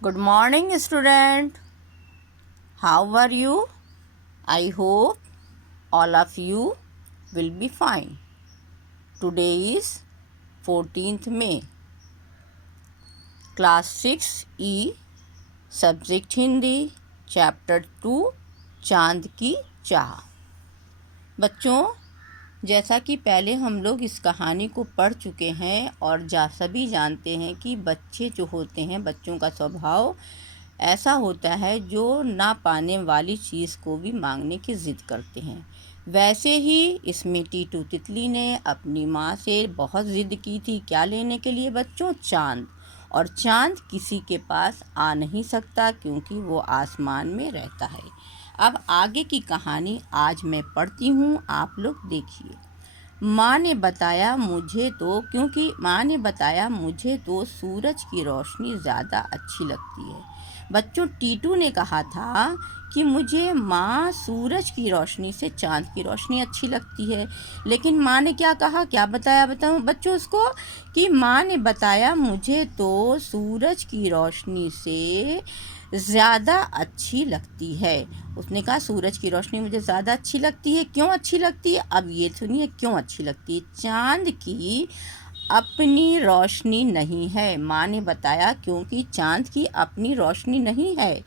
Good morning, student. How are you? I hope all of you will be fine. Today is 14th May. Class 6E, Subject Hindi, Chapter 2, चांद की चाह। बच्चों, जैसा कि पहले हम लोग इस कहानी को पढ़ चुके हैं और सभी जानते हैं कि बच्चे जो होते हैं, बच्चों का स्वभाव ऐसा होता है जो ना पाने वाली चीज़ को भी मांगने की ज़िद करते हैं। वैसे ही इसमें टीटू तितली ने अपनी माँ से बहुत ज़िद की थी। क्या लेने के लिए बच्चों? चाँद। और चाँद किसी के पास आ नहीं सकता क्योंकि वो आसमान में रहता है। अब आगे की कहानी आज मैं पढ़ती हूँ, आप लोग देखिए। माँ ने बताया मुझे तो सूरज की रोशनी ज़्यादा अच्छी लगती है। बच्चों, टीटू ने कहा था कि मुझे माँ सूरज की रोशनी से चाँद की रोशनी अच्छी लगती है। लेकिन माँ ने क्या कहा, क्या बताया बताऊँ बच्चों उसको, कि माँ ने बताया मुझे तो सूरज की रोशनी से ज़्यादा अच्छी लगती है। उसने कहा सूरज की रोशनी मुझे ज़्यादा अच्छी लगती है। क्यों अच्छी लगती है? अब ये सुनिए क्यों अच्छी लगती है। चाँद की अपनी रोशनी नहीं है। माँ ने बताया क्योंकि चाँद की अपनी रोशनी नहीं है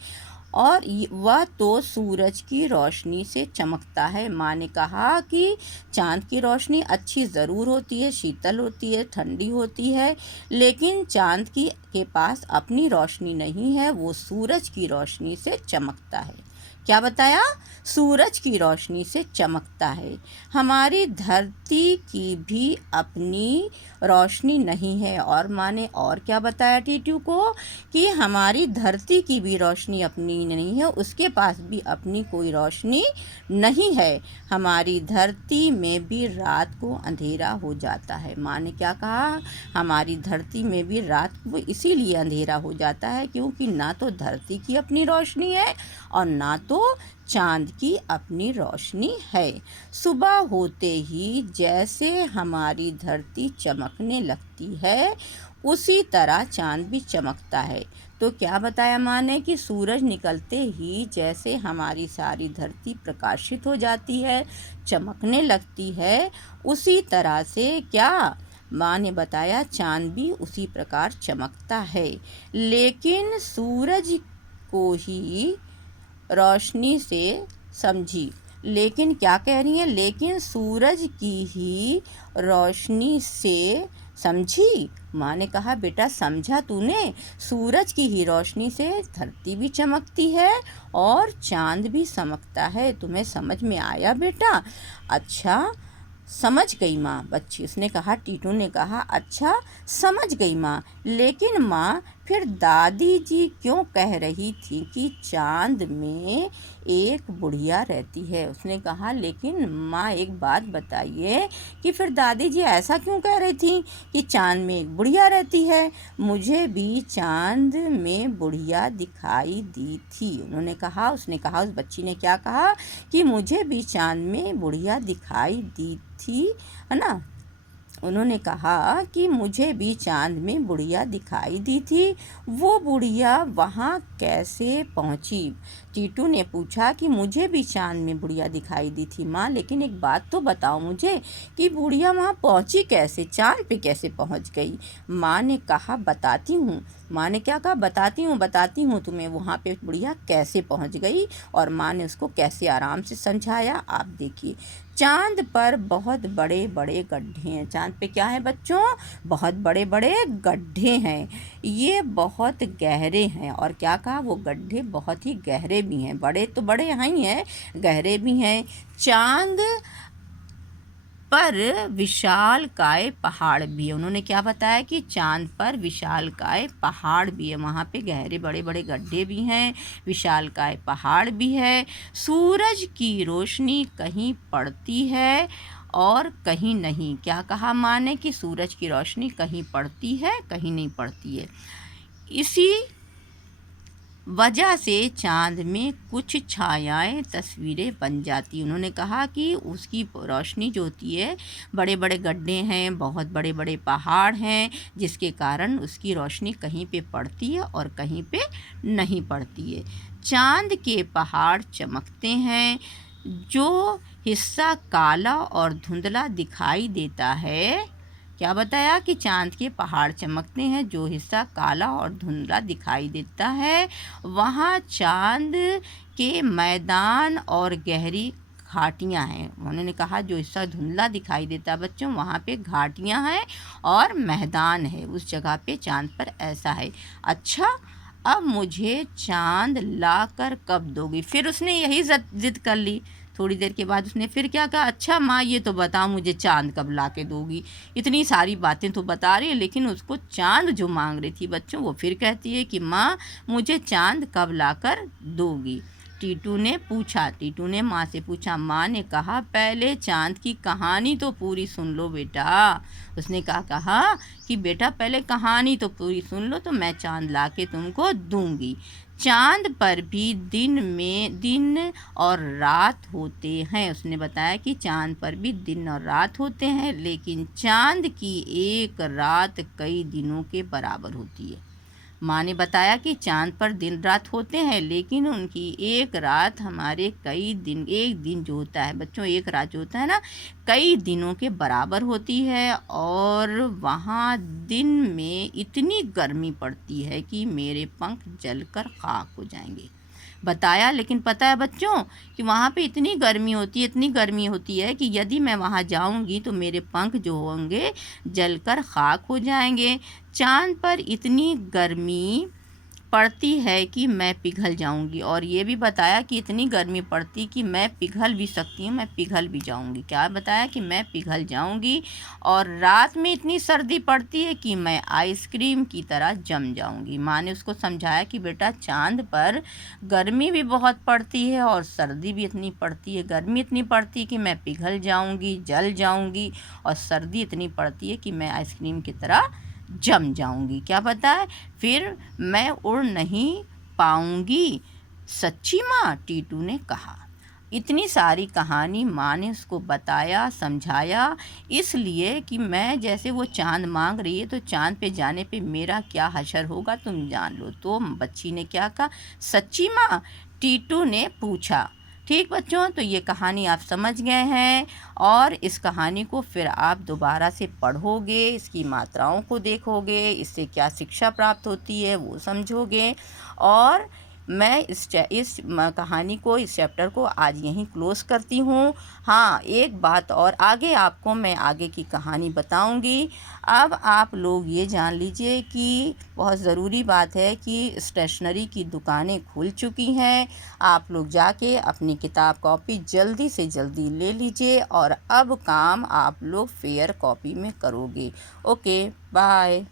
और वह तो सूरज की रोशनी से चमकता है। माँ ने कहा कि चाँद की रोशनी अच्छी ज़रूर होती है, शीतल होती है, ठंडी होती है, लेकिन चाँद के पास अपनी रोशनी नहीं है, वो सूरज की रोशनी से चमकता है। क्या बताया? सूरज की रोशनी से चमकता है। हमारी धरती की भी अपनी रोशनी नहीं है। और माँ ने और क्या बताया टीटू को, कि हमारी धरती की भी रोशनी अपनी नहीं है, उसके पास भी अपनी कोई रोशनी नहीं है। हमारी धरती में भी रात को अंधेरा हो जाता है। माँ ने क्या कहा? हमारी धरती में भी रात को इसीलिए अंधेरा हो जाता है क्योंकि ना तो धरती की अपनी रोशनी है और ना तो चाँद की अपनी रोशनी है। सुबह होते ही जैसे हमारी धरती चमकने लगती है, उसी तरह चाँद भी चमकता है। तो क्या बताया माँ ने, कि सूरज निकलते ही जैसे हमारी सारी धरती प्रकाशित हो जाती है, चमकने लगती है, उसी तरह से क्या माँ ने बताया चाँद भी उसी प्रकार चमकता है। लेकिन सूरज को ही रोशनी से समझी। लेकिन क्या कह रही हैं? लेकिन सूरज की ही रोशनी से समझी। माँ ने कहा बेटा समझा तूने? सूरज की ही रोशनी से धरती भी चमकती है और चाँद भी चमकता है। तुम्हें समझ में आया बेटा? अच्छा, समझ गई माँ। बच्ची उसने कहा, टीटू ने कहा अच्छा समझ गई माँ। लेकिन माँ, फिर दादी जी क्यों कह रही थी कि चाँद में एक बुढ़िया रहती है? उसने कहा लेकिन माँ एक बात बताइए कि फिर दादी जी ऐसा क्यों कह रही थी कि चाँद में एक बुढ़िया रहती है? मुझे भी चाँद में बुढ़िया दिखाई दी थी। उसने कहा, उस बच्ची ने क्या कहा, कि मुझे भी चाँद में बुढ़िया दिखाई दी थी, है ना। उन्होंने कहा कि मुझे भी चाँद में बुढ़िया दिखाई दी थी। वो बुढ़िया वहाँ कैसे पहुँची? टीटू ने पूछा कि मुझे भी चाँद में बुढ़िया दिखाई दी थी माँ, लेकिन एक बात तो बताओ मुझे कि बुढ़िया वहाँ पहुँची कैसे, चाँद पे कैसे पहुँच गई? माँ ने कहा बताती हूँ। माँ ने क्या कहा? बताती हूँ तुम्हें वहाँ पे बुढ़िया कैसे पहुँच गई। और माँ ने उसको कैसे आराम से समझाया, आप देखिए। चाँद पर बहुत बड़े बड़े गड्ढे हैं। चाँद पे क्या है बच्चों? बहुत बड़े बड़े गड्ढे हैं। ये बहुत गहरे हैं। और क्या कहा? वो गड्ढे बहुत ही गहरे भी हैं। बड़े तो बड़े यहाँ ही हैं, गहरे भी हैं। चाँद पर विशालकाय पहाड़ भी है। उन्होंने क्या बताया कि चाँद पर विशालकाय पहाड़ भी है। वहाँ पे गहरे बड़े बड़े गड्ढे भी हैं, विशालकाय पहाड़ भी है। सूरज की रोशनी कहीं पड़ती है और कहीं नहीं। क्या कहा माँ ने? कि सूरज की रोशनी कहीं पड़ती है, कहीं नहीं पड़ती है। इसी वजह से चाँद में कुछ छायाएं तस्वीरें बन जाती। उन्होंने कहा कि उसकी रोशनी जो होती है, बड़े बड़े गड्ढे हैं, बहुत बड़े बड़े पहाड़ हैं, जिसके कारण उसकी रोशनी कहीं पे पड़ती है और कहीं पे नहीं पड़ती है। चाँद के पहाड़ चमकते हैं, जो हिस्सा काला और धुंधला दिखाई देता है। क्या बताया कि चाँद के पहाड़ चमकते हैं, जो हिस्सा काला और धुंधला दिखाई देता है। वहाँ चाँद के मैदान और गहरी घाटियाँ हैं। उन्होंने कहा जो हिस्सा धुंधला दिखाई देता है बच्चों, वहाँ पे घाटियाँ हैं और मैदान है, उस जगह पे चाँद पर ऐसा है। अच्छा, अब मुझे चाँद ला कर कब दोगी? फिर उसने यही ज़िद कर ली। थोड़ी देर के बाद उसने फिर क्या कहा, अच्छा माँ ये तो बताओ मुझे चाँद कब ला के दोगी? इतनी सारी बातें तो बता रही है, लेकिन उसको चाँद जो मांग रही थी बच्चों, वो फिर कहती है कि माँ मुझे चाँद कब ला कर दोगी? टीटू ने माँ से पूछा। माँ ने कहा पहले चाँद की कहानी तो पूरी सुन लो बेटा। उसने कहा कि बेटा पहले कहानी तो पूरी सुन लो, तो मैं चाँद ला के तुमको दूंगी। चाँद पर भी दिन और रात होते हैं। उसने बताया कि चाँद पर भी दिन और रात होते हैं, लेकिन चाँद की एक रात कई दिनों के बराबर होती है। माँ ने बताया कि चाँद पर दिन रात होते हैं, लेकिन उनकी एक रात हमारे एक दिन जो होता है बच्चों, एक रात जो होता है ना, कई दिनों के बराबर होती है। और वहाँ दिन में इतनी गर्मी पड़ती है कि मेरे पंख जलकर खाक हो जाएंगे। बताया, लेकिन पता है बच्चों कि वहाँ पे इतनी गर्मी होती है कि यदि मैं वहाँ जाऊँगी तो मेरे पंख जो होंगे जलकर खाक हो जाएंगे। चाँद पर इतनी गर्मी पड़ती है कि मैं पिघल जाऊंगी, और ये भी बताया कि इतनी गर्मी पड़ती कि मैं पिघल भी सकती हूँ, मैं पिघल भी जाऊंगी। क्या बताया कि मैं पिघल जाऊंगी। और रात में इतनी सर्दी पड़ती है कि मैं आइसक्रीम की तरह जम जाऊंगी। माँ ने उसको समझाया कि बेटा चाँद पर गर्मी भी बहुत पड़ती है और सर्दी भी इतनी पड़ती है। गर्मी इतनी पड़ती है कि मैं पिघल जाऊंगी, जल जाऊंगी, और सर्दी इतनी पड़ती है कि मैं आइसक्रीम की तरह जम जाऊंगी। क्या पता है, फिर मैं उड़ नहीं पाऊंगी। सच्ची माँ? टीटू ने कहा। इतनी सारी कहानी माँ ने उसको बताया, समझाया, इसलिए कि मैं जैसे वो चाँद मांग रही है तो चाँद पे जाने पे मेरा क्या हशर होगा तुम जान लो। तो बच्ची ने क्या कहा, सच्ची माँ? टीटू ने पूछा। ठीक बच्चों, तो ये कहानी आप समझ गए हैं, और इस कहानी को फिर आप दोबारा से पढ़ोगे, इसकी मात्राओं को देखोगे, इससे क्या शिक्षा प्राप्त होती है वो समझोगे। और मैं इस कहानी को, इस चैप्टर को आज यहीं क्लोज़ करती हूँ। हाँ, एक बात और, आगे आपको मैं आगे की कहानी बताऊँगी। अब आप लोग ये जान लीजिए कि बहुत ज़रूरी बात है कि स्टेशनरी की दुकानें खुल चुकी हैं। आप लोग जाके अपनी किताब कॉपी जल्दी से जल्दी ले लीजिए, और अब काम आप लोग फेयर कॉपी में करोगे। Okay, bye.